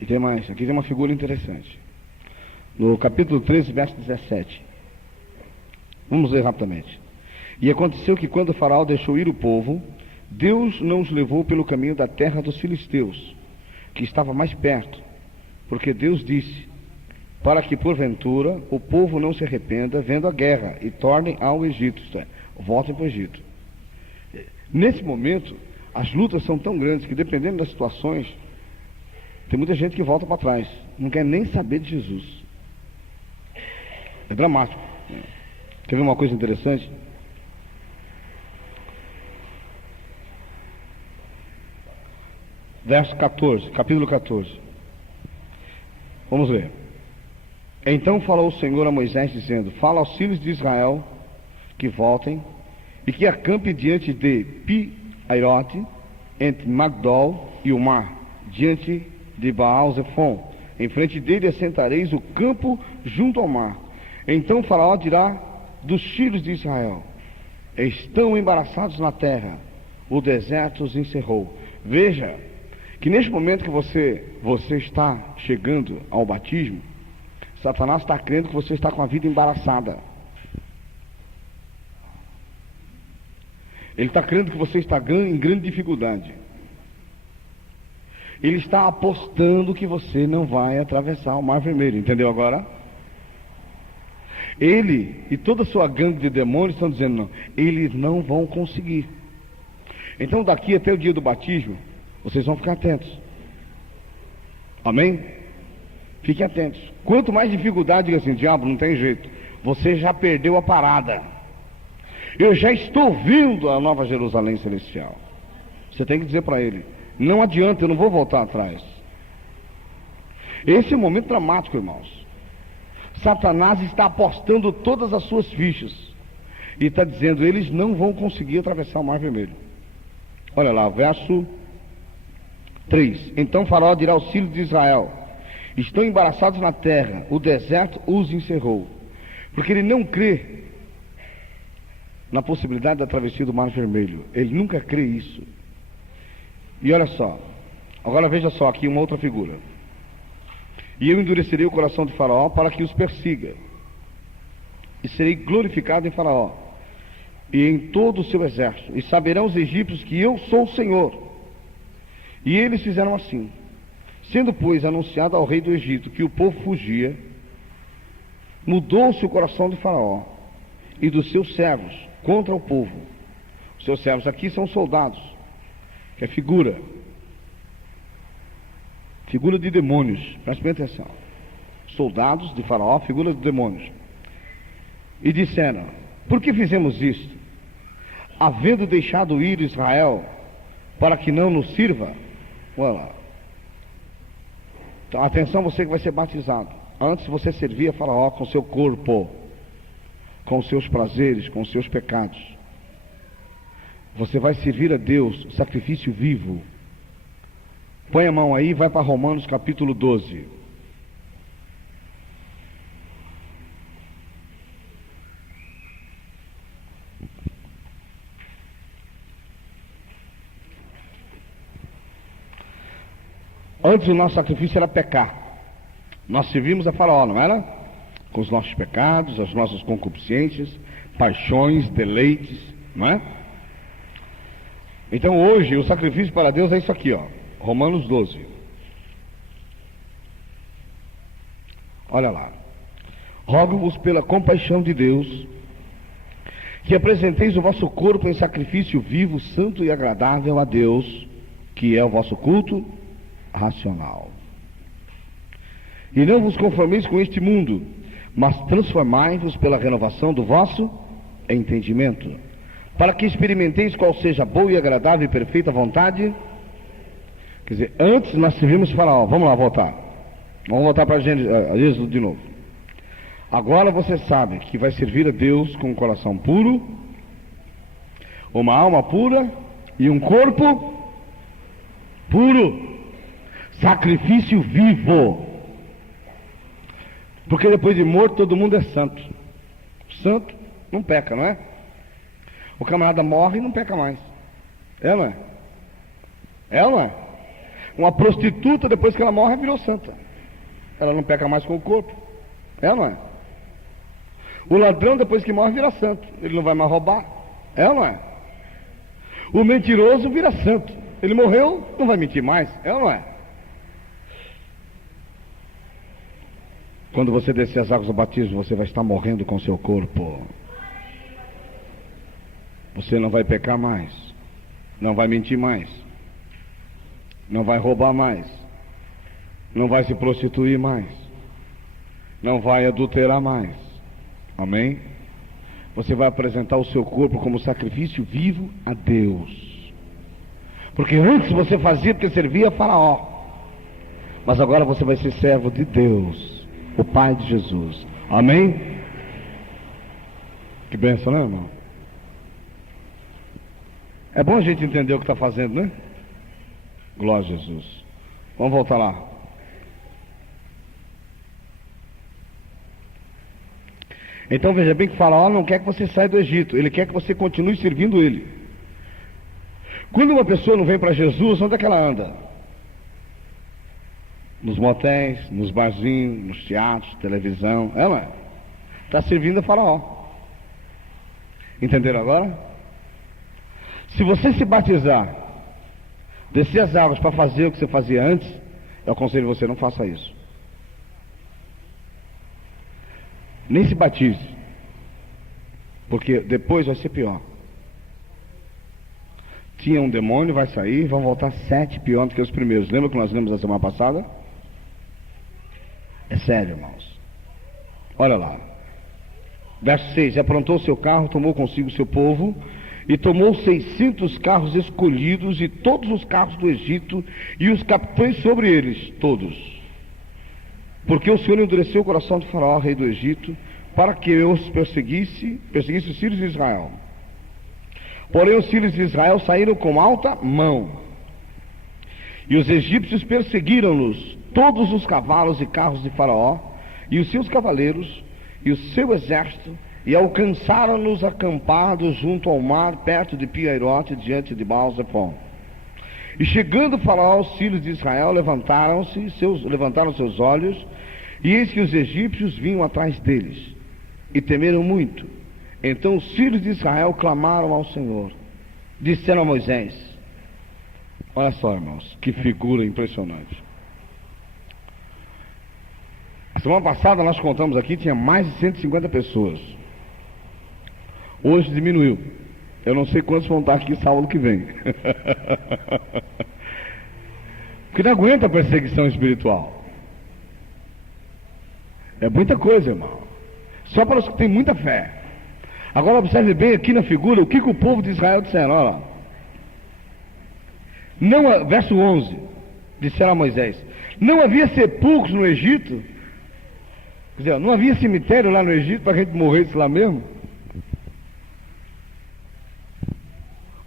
E tem mais, aqui tem uma figura interessante. No capítulo 13, verso 17. Vamos ler rapidamente. E aconteceu que quando o Faraó deixou ir o povo, Deus não os levou pelo caminho da terra dos filisteus, que estava mais perto, porque Deus disse, para que porventura o povo não se arrependa vendo a guerra e tornem ao Egito, isto é, voltem para o Egito. Nesse momento, as lutas são tão grandes que, dependendo das situações, tem muita gente que volta para trás, não quer nem saber de Jesus. É dramático. Quer ver uma coisa interessante? verso 14, capítulo 14. Vamos ler. Então falou o Senhor a Moisés, dizendo: fala aos filhos de Israel que voltem e que acampem diante de Pi-Airote, entre Magdol e o mar, diante de Baal-Zephon. Em frente dele assentareis o campo junto ao mar. Então Faraó dirá dos filhos de Israel: estão embaraçados na terra, o deserto os encerrou. Veja que neste momento que você está chegando ao batismo, Satanás está crendo que você está com a vida embaraçada. Ele está crendo que você está em grande dificuldade. Ele está apostando que você não vai atravessar o Mar Vermelho, entendeu agora? Ele e toda a sua gangue de demônios estão dizendo: não, eles não vão conseguir. Então daqui até o dia do batismo, vocês vão ficar atentos. Amém? Fiquem atentos. Quanto mais dificuldade, diga assim: diabo, não tem jeito, você já perdeu a parada. Eu já estou vindo a Nova Jerusalém Celestial. Você tem que dizer para ele: não adianta, eu não vou voltar atrás. Esse é um momento dramático, irmãos. Satanás está apostando todas as suas fichas e está dizendo: eles não vão conseguir atravessar o Mar Vermelho. Olha lá, verso 3. Então Faraó dirá aos filhos de Israel: estão embaraçados na terra, o deserto os encerrou. Porque ele não crê na possibilidade da travessia do Mar Vermelho. Ele nunca crê isso. E olha só, agora veja só aqui uma outra figura. E eu endurecerei o coração de Faraó para que os persiga, e serei glorificado em Faraó e em todo o seu exército, e saberão os egípcios que eu sou o Senhor. E eles fizeram assim. Sendo, pois, anunciado ao rei do Egito que o povo fugia, mudou-se o coração de Faraó e dos seus servos contra o povo. Os seus servos aqui são soldados, que é figura de demônios. Preste bem atenção. Soldados de Faraó, figura de demônios. E disseram: por que fizemos isto? Havendo deixado ir Israel para que não nos sirva? Olha lá. Então, atenção, você que vai ser batizado. Antes você servia a Faraó com seu corpo, com os seus prazeres, com os seus pecados. Você vai servir a Deus, sacrifício vivo. Põe a mão aí e vai para Romanos capítulo 12. Antes o nosso sacrifício era pecar. Nós servimos a Faraó, não era? Com os nossos pecados, as nossas concupiscências, paixões, deleites, não é? Então hoje o sacrifício para Deus é isso aqui, ó. Romanos 12. Olha lá. Rogo-vos pela compaixão de Deus que apresenteis o vosso corpo em sacrifício vivo, santo e agradável a Deus, que é o vosso culto racional. E não vos conformeis com este mundo, mas transformai-vos pela renovação do vosso entendimento, para que experimenteis qual seja a boa e agradável e perfeita vontade. Quer dizer, antes nós servimos Faraó. Vamos lá voltar. Vamos voltar para Êxodo de novo. Agora você sabe que vai servir a Deus com um coração puro, uma alma pura e um corpo puro. Sacrifício vivo. Porque depois de morto todo mundo é santo. Santo não peca, não é? O camarada morre e não peca mais. É, não é? É ou não é? Uma prostituta, depois que ela morre, virou santa. Ela não peca mais com o corpo. É ou não é? O ladrão, depois que morre, vira santo. Ele não vai mais roubar. É ou não é? O mentiroso vira santo. Ele morreu, não vai mentir mais. É ou não é? Quando você descer as águas do batismo, você vai estar morrendo com seu corpo. Você não vai pecar mais. Não vai mentir mais. Não vai roubar mais. Não vai se prostituir mais. Não vai adulterar mais. Amém? Você vai apresentar o seu corpo como sacrifício vivo a Deus. Porque antes você fazia porque servia a Faraó. Mas agora você vai ser servo de Deus, o Pai de Jesus. Amém? Que bênção, né, irmão? É bom a gente entender o que está fazendo, né? Glória a Jesus. Vamos voltar lá. Então veja bem que Faraó não quer que você saia do Egito. Ele quer que você continue servindo ele. Quando uma pessoa não vem para Jesus, onde é que ela anda? Nos motéis, nos barzinhos, nos teatros, televisão. Ela é. Está servindo a Faraó. Entenderam agora? Se você se batizar, descer as águas para fazer o que você fazia antes, eu aconselho você, não faça isso. Nem se batize, porque depois vai ser pior. Tinha um demônio, vai sair, vão voltar 7 pior do que os primeiros. Lembra que nós lemos na semana passada? É sério, irmãos. Olha lá. Verso 6. Aprontou seu carro, tomou consigo seu povo, e tomou 600 carros escolhidos, e todos os carros do Egito, e os capitães sobre eles, todos. Porque o Senhor endureceu o coração de Faraó, rei do Egito, para que os perseguisse os filhos de Israel. Porém os filhos de Israel saíram com alta mão, e os egípcios perseguiram-nos, todos os cavalos e carros de Faraó, e os seus cavaleiros, e o seu exército, e alcançaram-nos acampados junto ao mar, perto de Pi-Hairote, diante de Baal-Zephon. E chegando Faraó, os filhos de Israel levantaram seus olhos, e eis que os egípcios vinham atrás deles, e temeram muito. Então os filhos de Israel clamaram ao Senhor, disseram a Moisés. Olha só, irmãos, que figura impressionante. A semana passada nós contamos aqui, tinha mais de 150 pessoas. Hoje diminuiu. Eu não sei quantos vão estar aqui sábado que vem. Porque não aguenta a perseguição espiritual. É muita coisa, irmão. Só para os que têm muita fé. Agora observe bem aqui na figura o que o povo de Israel disseram. Olha lá. Não, verso 11. Disseram a Moisés: não havia sepulcros no Egito? Quer dizer, não havia cemitério lá no Egito para a gente morresse lá mesmo?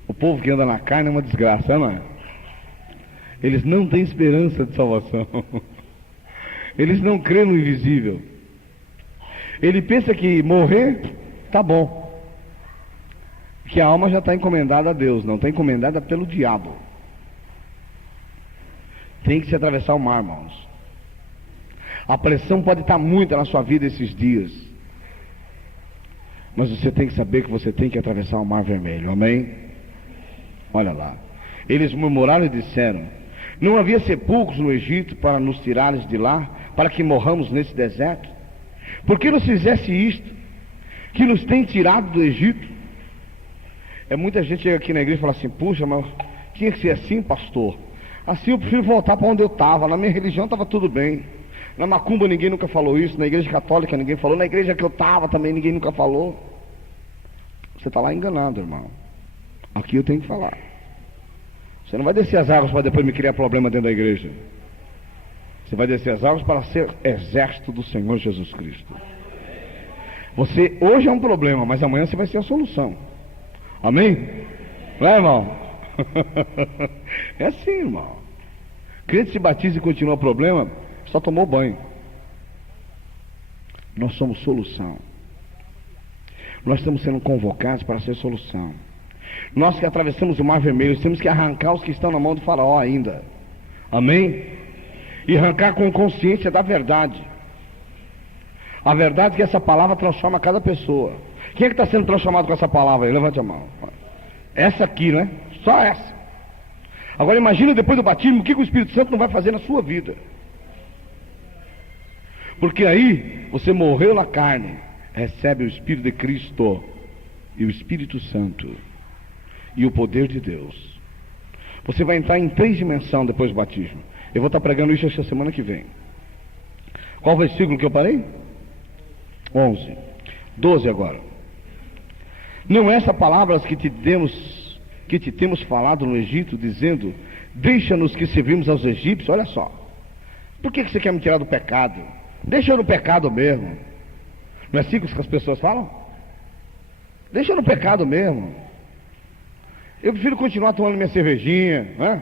O povo que anda na carne é uma desgraça, não é? Eles não têm esperança de salvação. Eles não creem no invisível. Ele pensa que morrer, tá bom. Que a alma já está encomendada a Deus, não está encomendada pelo diabo. Tem que se atravessar o mar, irmãos. A pressão pode estar muita na sua vida esses dias. Mas você tem que saber que você tem que atravessar o mar vermelho, amém? Olha lá. Eles murmuraram e disseram: não havia sepulcros no Egito para nos tirares de lá, para que morramos nesse deserto? Por que nos fizesse isto, que nos tem tirado do Egito? É muita gente chega aqui na igreja e fala assim: puxa, mas tinha que ser assim, pastor. Assim eu prefiro voltar para onde eu estava. Na minha religião estava tudo bem. Na macumba ninguém nunca falou isso. Na igreja católica ninguém falou. Na igreja que eu estava também ninguém nunca falou. Você está lá enganado, irmão. Aqui eu tenho que falar. Você não vai descer as águas para depois me criar problema dentro da igreja. Você vai descer as águas para ser exército do Senhor Jesus Cristo. Você hoje é um problema, mas amanhã você vai ser a solução. Amém? Não é, irmão? É assim, irmão. Crente se batiza e continua problema, só tomou banho. Nós somos solução. Nós estamos sendo convocados para ser solução. Nós que atravessamos o mar vermelho, temos que arrancar os que estão na mão do faraó ainda. Amém? E arrancar com consciência da verdade. A verdade é que essa palavra transforma cada pessoa. Quem é que está sendo transformado com essa palavra aí? Levante a mão. Essa aqui, né? Só essa. Agora imagina depois do batismo, o que o Espírito Santo não vai fazer na sua vida. Porque aí, você morreu na carne, recebe o Espírito de Cristo e o Espírito Santo e o poder de Deus. Você vai entrar em 3 dimensões depois do batismo. Eu vou estar pregando isso esta semana que vem. Qual versículo que eu parei? 11. 12 agora. Não é essa palavra que te demos que te temos falado no Egito, dizendo: deixa-nos que servimos aos egípcios. Olha só, por que você quer me tirar do pecado? Deixa eu no pecado mesmo. Não é assim que as pessoas falam? Deixa eu no pecado mesmo. Eu prefiro continuar tomando minha cervejinha, né?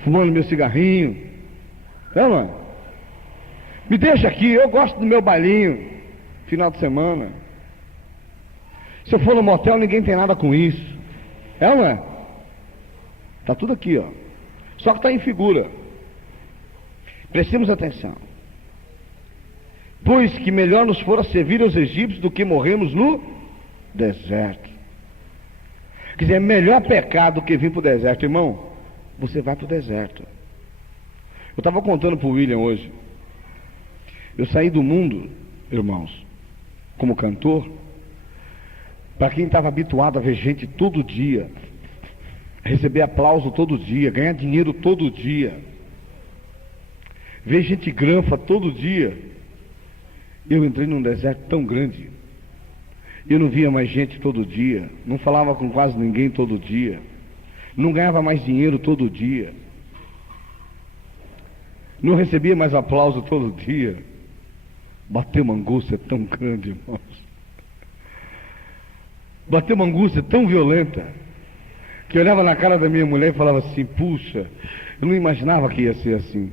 Fumando meu cigarrinho, mano? Me deixa aqui, eu gosto do meu bailinho final de semana. Se eu for no motel, ninguém tem nada com isso. É ou não é? Está tudo aqui, ó. Só que está em figura. Prestemos atenção. Pois que melhor nos fora servir aos egípcios do que morremos no deserto. Quer dizer, é melhor pecar do que vir para o deserto. Irmão, você vai para o deserto. Eu estava contando para o William hoje. Eu saí do mundo, irmãos, como cantor, para quem estava habituado a ver gente todo dia, receber aplauso todo dia, ganhar dinheiro todo dia, ver gente granfa todo dia. Eu entrei num deserto tão grande. Eu não via mais gente todo dia, não falava com quase ninguém todo dia, não ganhava mais dinheiro todo dia, não recebia mais aplauso todo dia. Bateu uma angústia tão grande, irmãos. Bateu uma angústia tão violenta, que eu olhava na cara da minha mulher e falava assim: puxa, eu não imaginava que ia ser assim.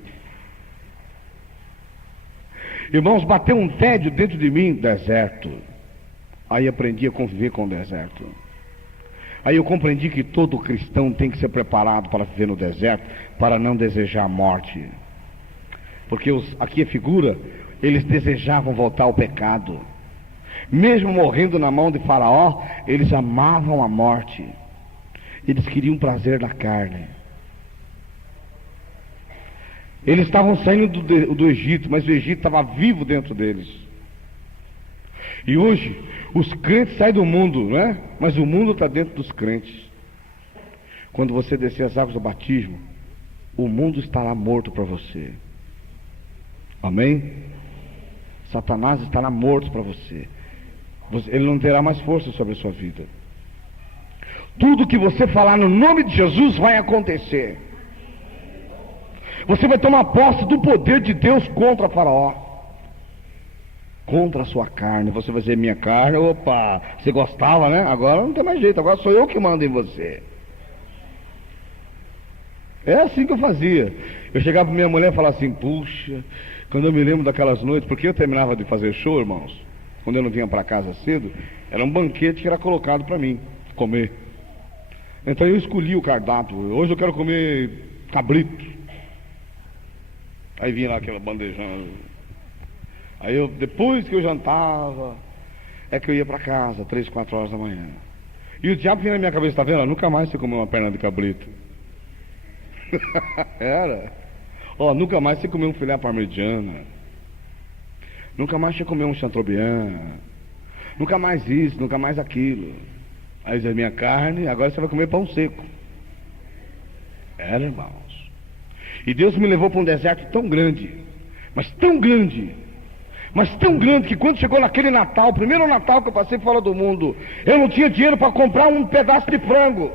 Irmãos, bateu um tédio dentro de mim, deserto. Aí aprendi a conviver com o deserto. Aí eu compreendi que todo cristão tem que ser preparado para viver no deserto, para não desejar a morte. Porque aqui é figura, eles desejavam voltar ao pecado. Mesmo morrendo na mão de Faraó, eles amavam a morte. Eles queriam prazer da carne. Eles estavam saindo do Egito, mas o Egito estava vivo dentro deles. E hoje, os crentes saem do mundo, né? Mas o mundo está dentro dos crentes. Quando você descer as águas do batismo, o mundo estará morto para você. Amém? Satanás estará morto para você. Ele não terá mais força sobre a sua vida. Tudo que você falar no nome de Jesus vai acontecer. Você vai tomar posse do poder de Deus contra Faraó, contra a sua carne. Você vai dizer: minha carne, opa, você gostava, né? Agora não tem mais jeito, agora sou eu que mando em você. É assim que eu fazia. Eu chegava para minha mulher e falava assim: puxa, quando eu me lembro daquelas noites, porque eu terminava de fazer show, irmãos, quando eu não vinha para casa cedo, era um banquete que era colocado para mim comer. Então eu escolhi o cardápio. Hoje eu quero comer cabrito. Aí vinha lá aquela bandejão. Aí eu, depois que eu jantava, é que eu ia para casa, 3, 4 horas da manhã. E o diabo vinha na minha cabeça: tá vendo? Nunca mais você comeu uma perna de cabrito. Era. Ó, nunca mais você comeu um filé parmegiana. Nunca mais você comeu um chantrobian. Nunca mais isso, nunca mais aquilo. Aí dizia: minha carne, agora você vai comer pão seco. Era, irmãos. E Deus me levou para um deserto tão grande, mas tão grande, que quando chegou naquele Natal, o primeiro Natal que eu passei fora do mundo, eu não tinha dinheiro para comprar um pedaço de frango.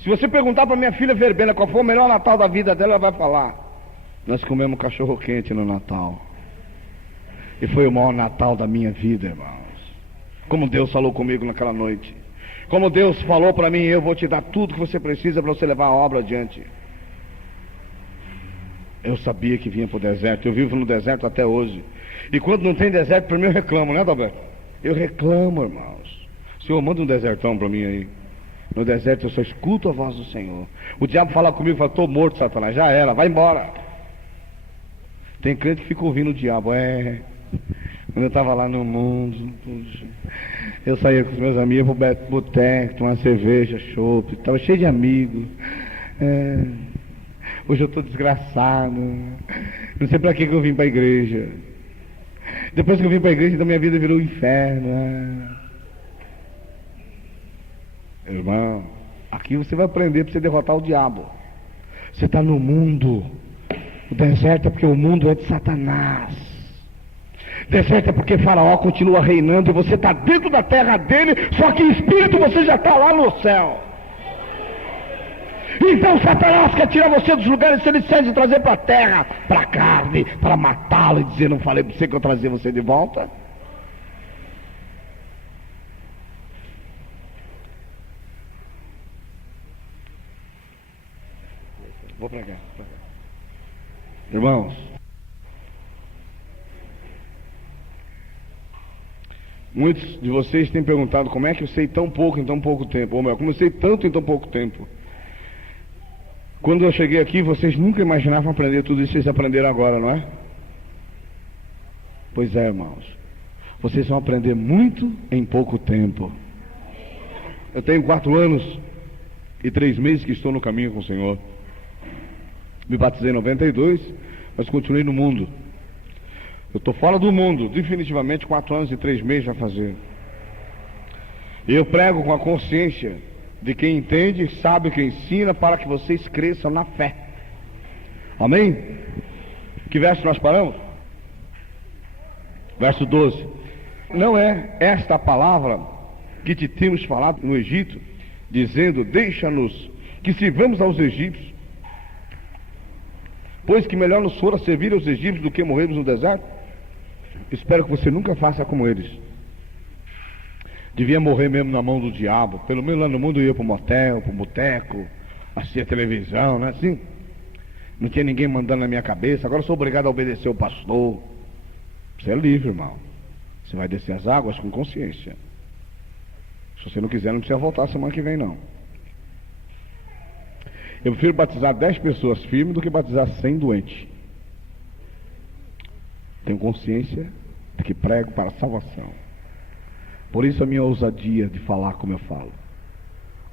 Se você perguntar para minha filha Verbena qual foi o melhor Natal da vida dela, ela vai falar: nós comemos cachorro quente no Natal. E foi o maior Natal da minha vida, irmãos. Como Deus falou comigo naquela noite. Como Deus falou para mim: eu vou te dar tudo que você precisa para você levar a obra adiante. Eu sabia que vinha para o deserto. Eu vivo no deserto até hoje. E quando não tem deserto, para mim eu reclamo, né, Dalberto? Eu reclamo, irmãos. Senhor, manda um desertão para mim aí. No deserto eu só escuto a voz do Senhor. O diabo fala comigo, fala: estou morto, Satanás. Já era, vai embora. Tem crente que fica ouvindo o diabo. Quando eu estava lá no mundo, eu saía com os meus amigos para o boteco, tomar cerveja, chopp, estava cheio de amigos. Hoje eu estou desgraçado. Não sei para que eu vim para a igreja. Depois que eu vim para a igreja, então minha vida virou um inferno. Irmão, aqui você vai aprender para você derrotar o diabo. Você está no mundo. O deserto é porque o mundo é de Satanás. Deserto é porque Faraó continua reinando e você está dentro da terra dele, só que em espírito você já está lá no céu. Então Satanás quer tirar você dos lugares celestiais e trazer para a terra, para a carne, para matá-lo e dizer: não falei para você que eu trazia você de volta? Vou para cá. Irmãos, muitos de vocês têm perguntado: como é que eu sei tão pouco em tão pouco tempo? Ou melhor, como eu sei tanto em tão pouco tempo? Quando eu cheguei aqui, vocês nunca imaginavam aprender tudo isso que vocês aprenderam agora, não é? Pois é, irmãos. Vocês vão aprender muito em pouco tempo. Eu tenho 4 anos e 3 meses que estou no caminho com o Senhor. Me batizei em 92, mas continuei no mundo. Eu estou fora do mundo, definitivamente 4 anos e 3 meses vai fazer. E eu prego com a consciência de quem entende, sabe o que ensina, para que vocês cresçam na fé. Amém? Que verso nós paramos? Verso 12. Não é esta a palavra que te temos falado no Egito, dizendo: deixa-nos que sirvamos aos egípcios, pois que melhor nos fora servir aos egípcios do que morrermos no deserto? Espero que você nunca faça como eles. Devia morrer mesmo na mão do diabo. Pelo menos lá no mundo eu ia para o motel, para o boteco, assistia televisão, não é assim? Não tinha ninguém mandando na minha cabeça. Agora eu sou obrigado a obedecer o pastor. Você é livre, irmão. Você vai descer as águas com consciência. Se você não quiser, não precisa voltar semana que vem, não. Eu prefiro batizar 10 pessoas firmes do que batizar 100 doentes. Tenho consciência de que prego para a salvação. Por isso a minha ousadia de falar como eu falo.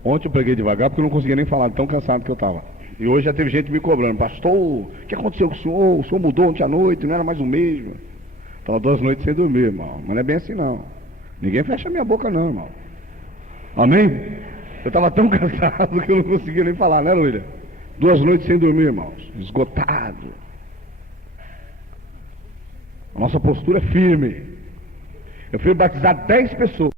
Ontem eu preguei devagar porque eu não conseguia nem falar, tão cansado que eu estava. E hoje já teve gente me cobrando: pastor, o que aconteceu com o senhor? O senhor mudou ontem à noite, não era mais o mesmo. Estava 2 noites sem dormir, irmão. Mas não é bem assim, não. Ninguém fecha minha boca, não, irmão. Amém? Eu estava tão cansado que eu não conseguia nem falar, né, Luíra? 2 noites sem dormir, irmãos. Esgotado. A nossa postura é firme. Eu fui batizar 10 pessoas.